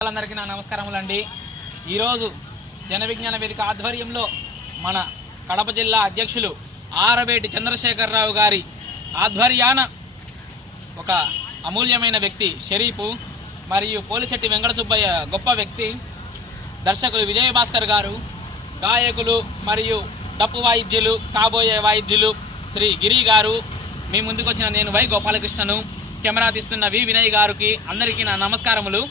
అందరికీ నా నమస్కారములండి. ఈరోజు జన విజ్ఞాన వేదిక ఆధ్వర్యంలో మన కడప జిల్లా అధ్యక్షులు ఆరవేటి చంద్రశేఖరరావు గారి ఆధ్వర్యాన ఒక అమూల్యమైన వ్యక్తి షరీఫు మరియు పోలిశెట్టి వెంకట సుబ్బయ్య గొప్ప వ్యక్తి దర్శకులు విజయభాస్కర్ గారు గాయకులు మరియు డప్పు వాయిద్యులు కాబోయే వాయిద్యులు శ్రీ గిరి గారు మీ ముందుకు వచ్చిన నేను వై గోపాలకృష్ణను కెమెరా తీస్తున్న వి వినయ్ గారికి అందరికీ నా నమస్కారములు.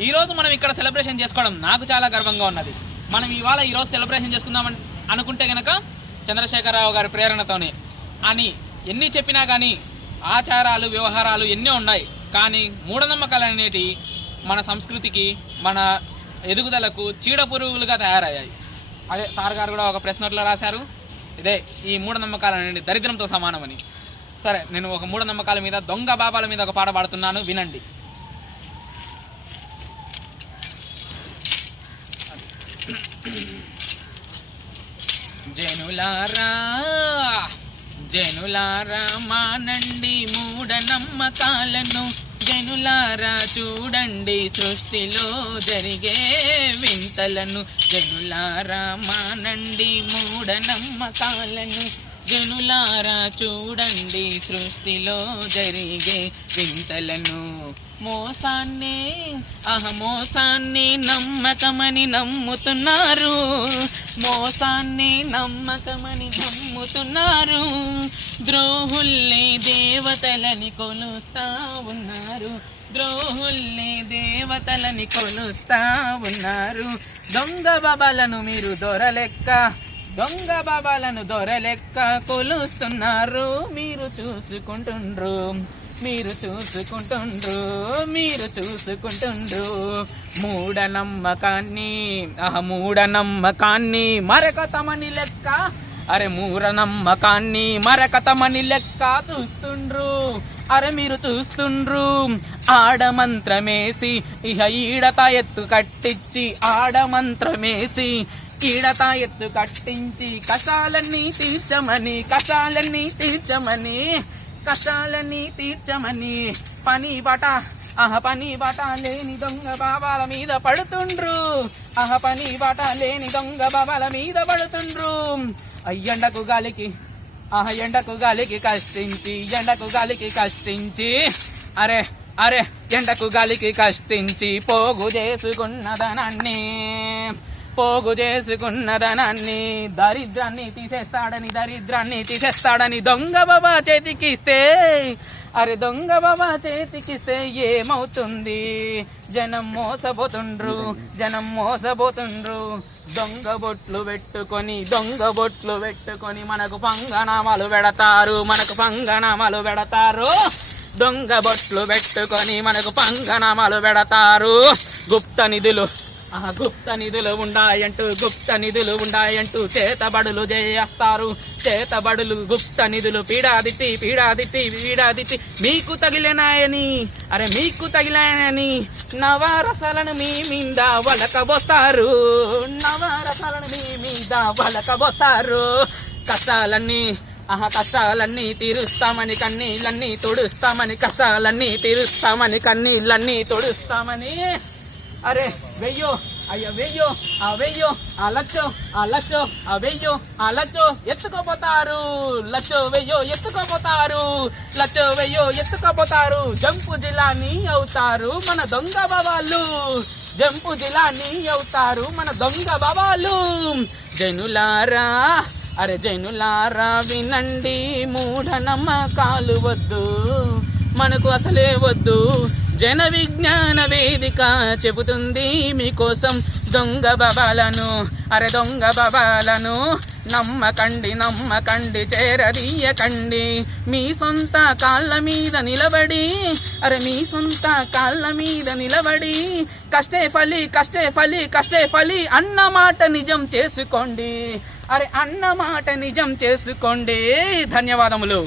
ఈరోజు మనం ఇక్కడ సెలబ్రేషన్ చేసుకోవడం నాకు చాలా గర్వంగా ఉన్నది. మనం ఇవాళ ఈరోజు సెలబ్రేషన్ చేసుకుందామని అనుకుంటే కనుక చంద్రశేఖరరావు గారి ప్రేరణతోనే. అని ఎన్ని చెప్పినా కానీ ఆచారాలు వ్యవహారాలు ఎన్నో ఉన్నాయి. కానీ మూఢనమ్మకాలు అనేటి మన సంస్కృతికి మన ఎదుగుదలకు చీడ పురుగులుగా తయారయ్యాయి. అదే సార్ గారు కూడా ఒక ప్రశ్నట్లో రాశారు. ఇదే ఈ మూఢనమ్మకాలు అనేది దరిద్రంతో సమానమని. సరే నేను ఒక మూఢనమ్మకాల మీద దొంగ బాబాల మీద ఒక పాట పాడుతున్నాను. వినండి. జనులారా జనులారా మానండి మూఢనమ్మకాలను. జనులారా చూడండి సృష్టిలో జరిగే వింతలను. జనులారా మానండి మూఢనమ్మకాలను. జనులారా చూడండి సృష్టిలో జరిగే వింతలను. మోసాన్ని అహ మోసాన్ని నమ్మకమని నమ్ముతున్నారు. మోసాన్ని నమ్మకమని నమ్ముతున్నారు. ద్రోహుల్ని దేవతలని కొలుస్తా ఉన్నారు. ద్రోహుల్ని దేవతలని కొలుస్తా ఉన్నారు. దొంగ బాబాలను మీరు దొరలెక్క దొంగ బాబాలను దొరలెక్క కొలుస్తున్నారు. మీరు చూసుకుంటుండ్రు మీరు చూసుకుంటుండ్రు మీరు చూసుకుంటుండ్రు. మూఢనమ్మకాన్ని ఆహ మూఢనమ్మకాన్ని మరకతమని లెక్క అరే మూఢనమ్మకాన్ని మరకతమని లెక్క చూస్తుండ్రు. అరే మీరు చూస్తుండ్రు ఆడమంత్రమేసి ఇహ ఈడత ఎత్తు కట్టించి ఆడమంత్రమేసి ఈడత ఎత్తు కట్టించి కషాలన్నీ తీర్చమని కషాలన్నీ తీర్చమని కష్టాలన్నీ తీర్చమని పని బట అహ పని బట లేని దొంగ బాబాల మీద పడుతుండ్రు. అహ పని బట లేని దొంగ బాబాల మీద పడుతుండ్రు. అయ్యండకు గాలికి ఆహ ఎండకు గాలికి కష్టించి ఎండకు గాలికి కష్టించి అరే అరే ఎండకు గాలికి కష్టించి పోగు చేసుకున్నదనాన్ని పోగు చేసుకున్నదనాన్ని దరిద్రాన్ని తీసేస్తాడని దరిద్రాన్ని తీసేస్తాడని దొంగ బాబా చేతికిస్తే అరే దొంగ బాబా చేతికిస్తే ఏమవుతుంది? జనం మోసపోతుండ్రు జనం మోసపోతుండ్రు. దొంగ బొట్లు పెట్టుకొని దొంగ బొట్లు పెట్టుకొని మనకు పంగనామాలు పెడతారు మనకు పంగనామాలు పెడతారు. దొంగ బొట్లు పెట్టుకొని మనకు పంగనామాలు పెడతారు. గుప్త నిధులు గుప్త నిధులు ఉండాయంటూ గుప్త నిధులు ఉండాయంటూ చేతబడులు చేస్తారు చేతబడులు గుప్త నిధులు పీడాదితి పీడాదితి పీడాదితి మీకు తగిలినాయని. అరే మీకు తగిలాయని నవరసాలను మీ మీద వలకబోస్తారు. నవరసాలను మీ మీద వలకబోస్తారు. కష్టాలన్నీ ఆహా కష్టాలన్నీ తీరుస్తామని కన్నీళ్ళన్నీ తుడుస్తామని కష్టాలన్నీ తీరుస్తామని కన్నీళ్ళన్నీ తుడుస్తామని అరే వెయ్యో అయ్యో వెయ్యో ఆ వెయ్యో ఆ లచ్చో ఆ లచ్చో ఆ వెయ్యో ఆ లచ్చో ఎత్తుకోపోతారు లచ్చో వెయ్యో ఎత్తుకోపోతారు లచ్చో వెయ్యో ఎత్తుకోపోతారు జంపు జిలాని అవుతారు మన దొంగ బాబాలు జంపు జిలాని అవుతారు మన దొంగ బాబాలు జనులారా అరే జనులారా వినండి మూఢనమ్మకాలు వద్దు. మనకు అసలే వద్దు. జన విజ్ఞాన వేదిక చెబుతుంది మీకోసం దొంగ బాబాలను అరే దొంగ బాబాలను నమ్మకండి నమ్మకండి చేరదీయకండి. మీ సొంత కాళ్ళ మీద నిలబడి అరే మీ సొంత కాళ్ళ మీద నిలబడి కష్టే ఫలి కష్టే ఫలి కష్టే ఫలి అన్న మాట నిజం చేసుకోండి. అరే అన్న మాట నిజం చేసుకోండి. ధన్యవాదములు.